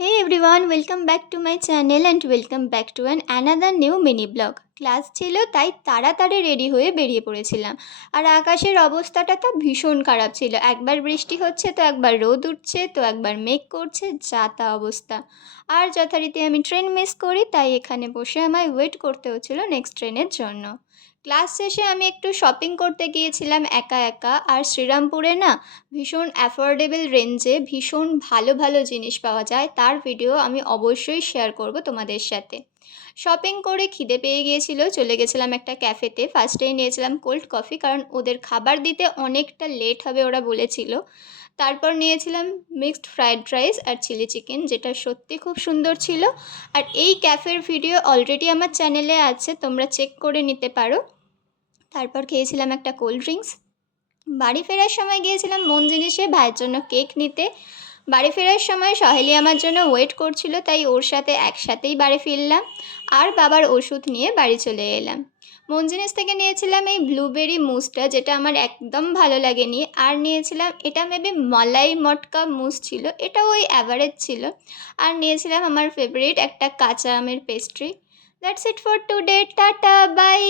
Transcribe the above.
Hey everyone, welcome back to my channel and welcome back to another new mini blog. Class ছিল তাই তাড়াতাড়ি ready হয়ে বেরিয়ে পড়েছিলাম। আর আকাশের অবস্থাটা তো ভীষণ খারাপ ছিল। একবার বৃষ্টি হচ্ছে তো একবার রোদ উঠছে তো একবার মেঘ করছে, যা তা অবস্থা। আর যথারীতি আমি ট্রেন মিস করি, তাই এখানে বসে আমায় ওয়েট করতে হচ্ছিল নেক্সট ট্রেনের জন্য। ক্লাস শেষে আমি একটু শপিং করতে গিয়েছিলাম একা একা। আর শ্রীরামপুরে না ভীষণ অ্যাফোর্ডেবল রেঞ্জে ভীষণ ভালো ভালো জিনিস পাওয়া যায়, তার ভিডিও আমি অবশ্যই শেয়ার করব তোমাদের সাথে। শপিং করে খিদে পেয়ে গিয়েছিল, চলে গেছিলাম একটা ক্যাফেতে। ফার্স্টেই নিয়েছিলাম কোল্ড কফি, কারণ ওদের খাবার দিতে অনেকটা লেট হবে ওরা বলেছিল। তারপর নিয়েছিলাম মিক্সড ফ্রায়েড রাইস আর চিলি চিকেন, যেটা সত্যি খুব সুন্দর ছিল। আর এই ক্যাফের ভিডিও অলরেডি আমার চ্যানেলে আছে, তোমরা চেক করে নিতে পারো। তারপর খেয়েছিলাম একটা কোল্ড ড্রিঙ্কস। বাড়ি ফেরার সময় গিয়েছিলাম মন জিনিসে ভাইয়ের জন্য কেক নিতে। বাড়ি ফেরার সময় সহেলি আমার জন্য ওয়েট করছিল, তাই ওর সাথে একসাথেই বাড়ি ফিরলাম। আর বাবার ওষুধ নিয়ে বাড়ি চলে এলাম। মন জিনিস থেকে নিয়েছিলাম এই ব্লুবেরি মুসটা, যেটা আমার একদম ভালো লাগেনি। আর নিয়েছিলাম, এটা মেবি মালাই মটকা মুস ছিল, এটা ওই অ্যাভারেজ ছিল। আর নিয়েছিলাম আমার ফেভারিট একটা কাঁচা আমের pastry. That's it for today, tata bye.